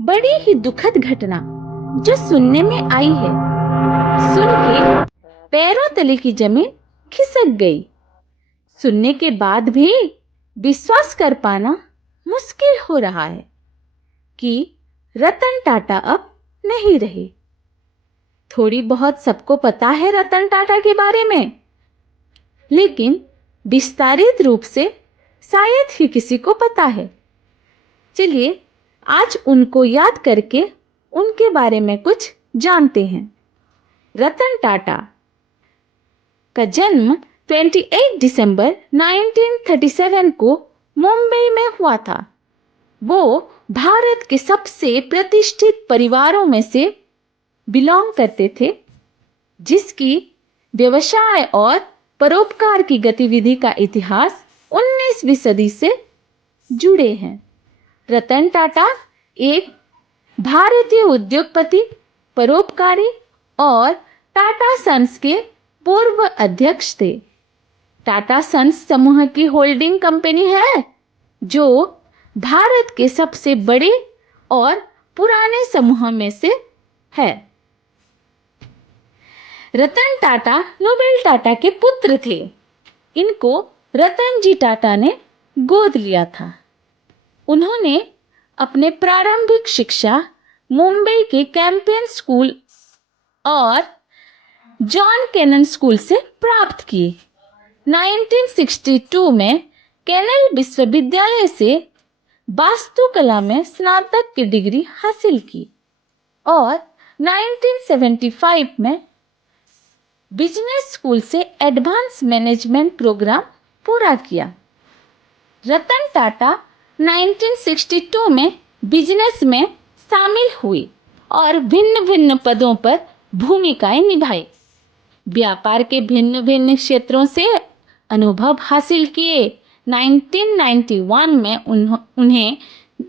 बड़ी ही दुखद घटना जो सुनने में आई है। सुन के पैरों तले की जमीन खिसक गई। सुनने के बाद भी विश्वास कर पाना मुश्किल हो रहा है कि रतन टाटा अब नहीं रहे। थोड़ी बहुत सबको पता है रतन टाटा के बारे में, लेकिन विस्तारित रूप से शायद ही किसी को पता है। चलिए आज उनको याद करके उनके बारे में कुछ जानते हैं। रतन टाटा का जन्म 28 दिसंबर 1937 को मुंबई में हुआ था। वो भारत के सबसे प्रतिष्ठित परिवारों में से बिलोंग करते थे, जिसकी व्यवसाय और परोपकार की गतिविधि का इतिहास 19वीं सदी से जुड़े हैं। रतन टाटा एक भारतीय उद्योगपति, परोपकारी और टाटा सन्स के पूर्व अध्यक्ष थे। टाटा सन्स समूह की होल्डिंग कंपनी है जो भारत के सबसे बड़े और पुराने समूह में से है। रतन टाटा नोबेल टाटा के पुत्र थे। इनको रतन जी टाटा ने गोद लिया था। उन्होंने अपने प्रारंभिक शिक्षा मुंबई के कैंपियन स्कूल और जॉन केनन स्कूल से प्राप्त की। 1962 में केनल विश्वविद्यालय से वास्तुकला में स्नातक की डिग्री हासिल की और 1975 में बिजनेस स्कूल से एडवांस मैनेजमेंट प्रोग्राम पूरा किया। रतन टाटा 1962 में बिजनेस में शामिल हुई और भिन्न भिन्न पदों पर भूमिकाएं निभाई। व्यापार के भिन्न भिन्न क्षेत्रों से अनुभव हासिल किए। 1991 में उन्हें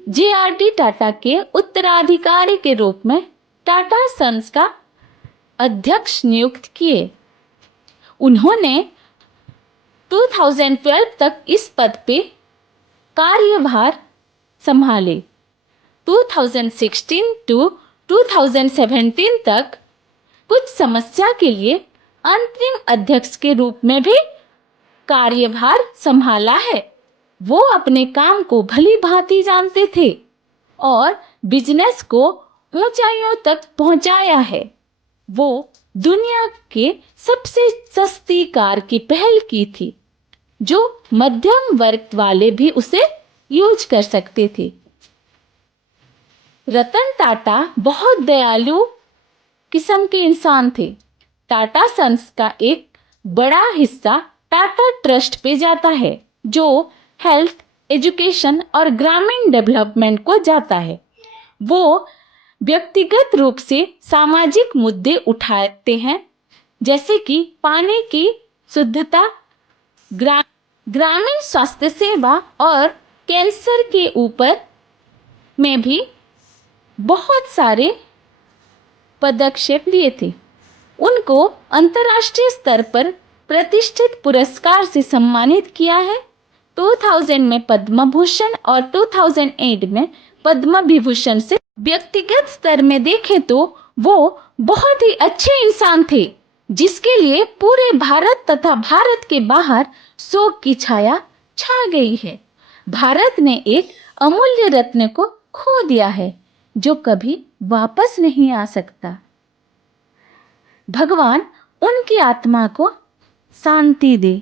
JRD टाटा के उत्तराधिकारी के रूप में टाटा सन्स का अध्यक्ष नियुक्त किए। उन्होंने 2012 तक इस पद पे कार्यभार संभाले। 2016 टू 2017 तक कुछ समस्या के लिए अंतरिम अध्यक्ष के रूप में भी कार्यभार संभाला है। वो अपने काम को भली भांति जानते थे और बिजनेस को ऊंचाइयों तक पहुंचाया है। वो दुनिया के सबसे सस्ती कार की पहल की थी, जो मध्यम वर्ग वाले भी उसे यूज कर सकते थे। रतन टाटा बहुत दयालु किस्म के इंसान थे। टाटा सन्स का एक बड़ा हिस्सा टाटा ट्रस्ट पे जाता है, जो हेल्थ, एजुकेशन और ग्रामीण डेवलपमेंट को जाता है। वो व्यक्तिगत रूप से सामाजिक मुद्दे उठाते हैं, जैसे कि पानी की शुद्धता, ग्रामीण स्वास्थ्य सेवा और कैंसर के ऊपर में भी बहुत सारे पदक्षेप लिए थे। उनको अंतर्राष्ट्रीय स्तर पर प्रतिष्ठित पुरस्कार से सम्मानित किया है। 2000 में पद्म भूषण और 2008 में पद्म विभूषण से। व्यक्तिगत स्तर में देखें तो वो बहुत ही अच्छे इंसान थे, जिसके लिए पूरे भारत तथा भारत के बाहर शोक की छाया छा गई है। भारत ने एक अमूल्य रत्न को खो दिया है, जो कभी वापस नहीं आ सकता। भगवान उनकी आत्मा को शांति दे।